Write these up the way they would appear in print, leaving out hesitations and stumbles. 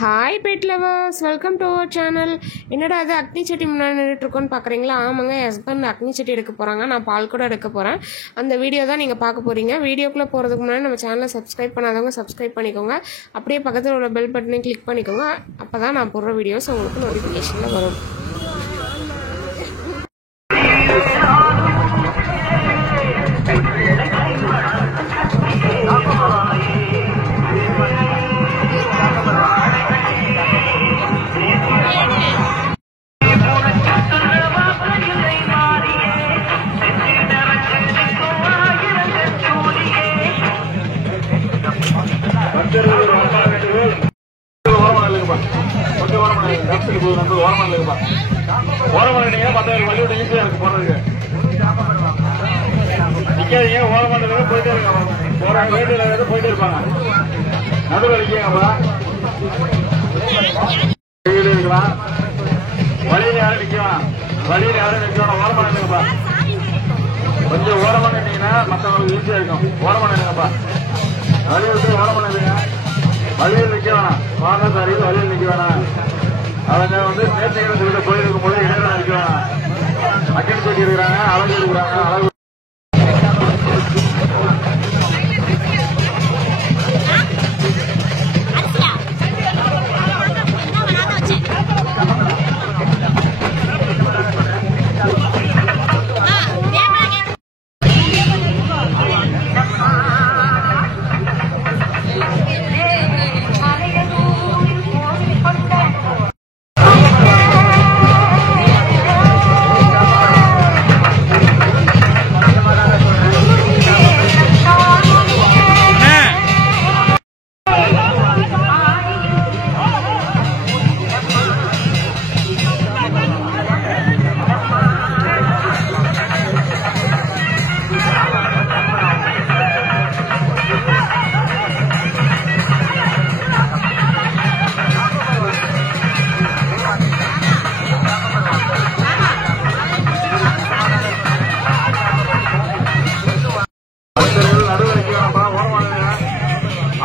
Hi pet lovers, welcome to our channel. என்னடா அது அக்னி சட்டி முன்னாடி நின்றுட்டுருக்கோன்னு பார்க்குறீங்களா? ஆமாங்க, என் ஹஸ்பண்ட் அக்னி சட்டி எடுக்க போகிறாங்க. நான் பால் கூட எடுக்க போகிறேன். அந்த வீடியோ தான் நீங்கள் பார்க்க போகிறீங்க. வீடியோக்குள்ளே போகிறதுக்கு முன்னாடி நம்ம சேனலை சப்ஸ்கிரைப் பண்ணாதவங்க சப்ஸ்கிரைப் பண்ணிக்கோங்க. அப்படியே பக்கத்தில் உள்ள பெல் பட்டனையும் கிளிக் பண்ணிக்கோங்க. அப்போ தான் நான் போடுற வீடியோஸ் உங்களுக்கு நோட்டிஃபிகேஷனில் வரும். போயிட்டே இருப்பாங்க. நடுவில் இருக்கலாம், வழியில யாரும் நிக்கலாம், வழியில யாரும் நிக்கலாம். ஓரமான இல்லைங்கப்பா, கொஞ்சம் ஓரமான இருந்தீங்கன்னா மற்றவங்களுக்கு ஈஸியா இருக்கும். ஓரமான இல்லைங்கப்பா, வழி விட்டு ஓரமான இல்லைங்க. வழியில் நிக்க வேணாம், வாங்க சாரி, வழியில் நிக்க வேணாம். அவங்க நேர்த்திகளை சொல்லிட்டு போயிருக்கும் போது இடையில நிக்க வேணாம். அக்கன் சொல்லி இருக்கிறாங்க, அளவு இருக்கிறாங்க. அளவு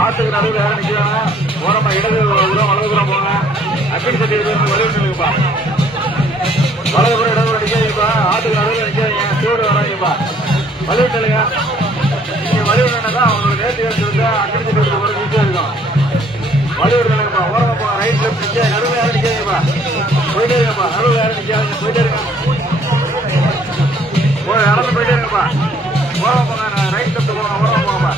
ஆற்றுக்கு நடுவில் யாரும் நிற்கிறாங்க. ஓரமா இடது தூரம் வலது தூரம் போங்க. அக்கடி சட்டி வலது நிற்குப்பா, வலது கூட இடது நிற்காதீங்கப்பா. ஆற்றுக்கு நடுவில் நிற்காதீங்க, சூடு வராங்கப்பா. வலது நிலுங்க. நீங்க வலி விடணும்னா அவங்களுக்கு நேர்த்தி எடுத்து அக்கடி சட்டி போறது ஈஸியா இருக்கும். வலி விடுறதுப்பா, ஓரமா போங்க. ரைட் லெஃப்ட் நிற்க, நடுவில் யாரும் நிற்காதீங்கப்பா. போயிட்டே இருங்கப்பா, நடுவில் யாரும் நிற்காதீங்க, போயிட்டே இருங்க. நடந்து போயிட்டே இருங்கப்பா. ஓரமா போங்க, ரைட் லெஃப்ட் போங்க, ஓரமா போங்கப்பா.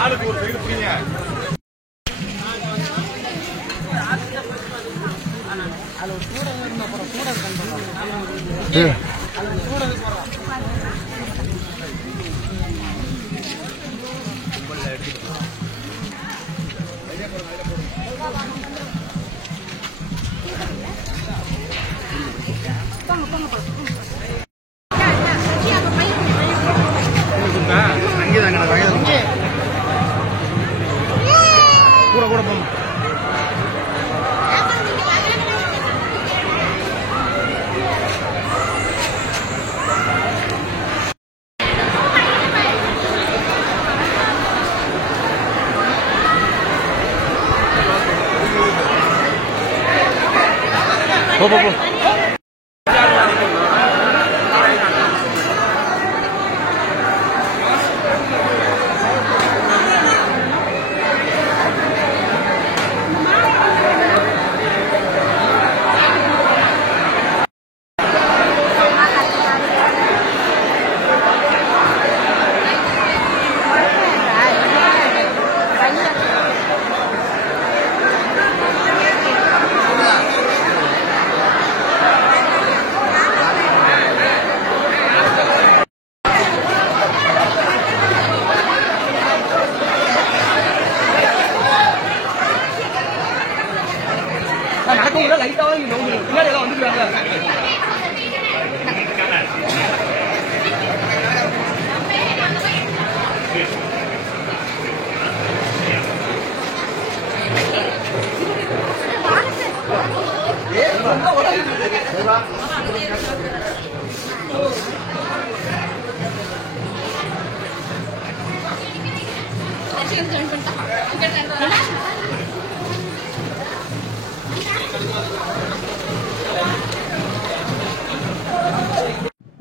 ஆளுக்கு ஒரு சைடு புரியுங்க. கூட கூட போங்க. போ போ போ.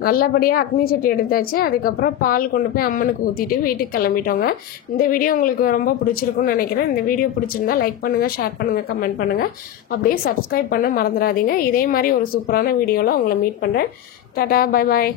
நல்லபடியாக அக்னி சட்டி எடுத்தாச்சு. அதுக்கப்புறம் பால் கொண்டு போய் அம்மனுக்கு ஊற்றிட்டு வீட்டுக்கு கிளம்பிட்டோங்க. இந்த வீடியோ உங்களுக்கு ரொம்ப பிடிச்சிருக்குன்னு நினைக்கிறேன். இந்த வீடியோ பிடிச்சிருந்தா லைக் பண்ணுங்கள், ஷேர் பண்ணுங்கள், கமெண்ட் பண்ணுங்கள். அப்படியே சப்ஸ்கிரைப் பண்ண மறந்துடாதீங்க. இதே மாதிரி ஒரு சூப்பரான வீடியோவில் உங்களை மீட் பண்ணுறேன். டாடா, பாய் பாய்.